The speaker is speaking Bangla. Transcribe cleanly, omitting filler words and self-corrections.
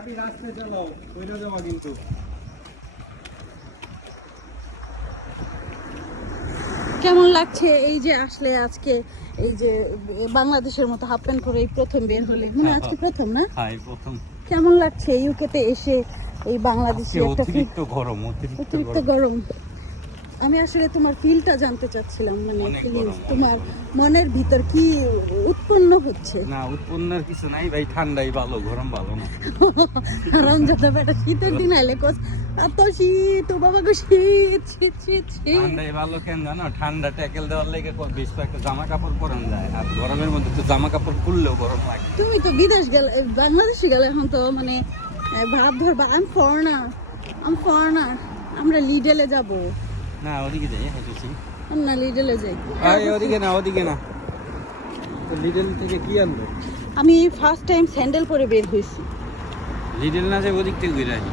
গাড়ি রাস্তায় চালাও, কইরা যাওয়া কিন্তু। কেমন লাগছে এই যে আসলে আজকে এই যে বাংলাদেশের মতো হাফ প্যান্ট পরে এই প্রথম বের হলে, মানে আজকে প্রথম না? হ্যাঁ প্রথম। কেমন লাগছে ইউকেতে এসে এই বাংলাদেশে একটা অতিরিক্ত গরম, অতিরিক্ত গরম? আমি আসলে তোমার ফিলটা জানতে চাচ্ছিলাম, মানে অনেক ফিলিংস, গরম, তোমার মনের ভিতর কি উৎপন্ন হচ্ছে? না উৎপন্নের কিছু নাই ভাই, ঠান্ডাই ভালো, গরম ভালো না। আরাম যাতে বেটা শীতের দিন আইলে কোস এত শীত, ও বাবা গো শীত শীত শীত শীত। ঠান্ডাই ভালো কেন জানো? ঠান্ডা ট্যাকেল দেওয়ার লেগে বেশ কয়েকটা জামা কাপড় পরানো যায়, আর গরমের মধ্যে তো জামা কাপড় পরলেও গরম লাগে। তুমি তো বিদেশ গেলে, বাংলাদেশে গেলে এখন তো মানে ভাব ধরবা আম ফরেনার, আমরা লিডেলে যাব না ওদিকে যাই, হেঁটেছি। না, লিডেলে যাই। ওদিকে না, ওদিকে না, তো লিডল থেকে কি আনবো? আমি ফার্স্ট টাইম স্যান্ডেল পরে বের হয়েছি। লিডল না যাই, ওদিক থেকে ঘুরে আসি।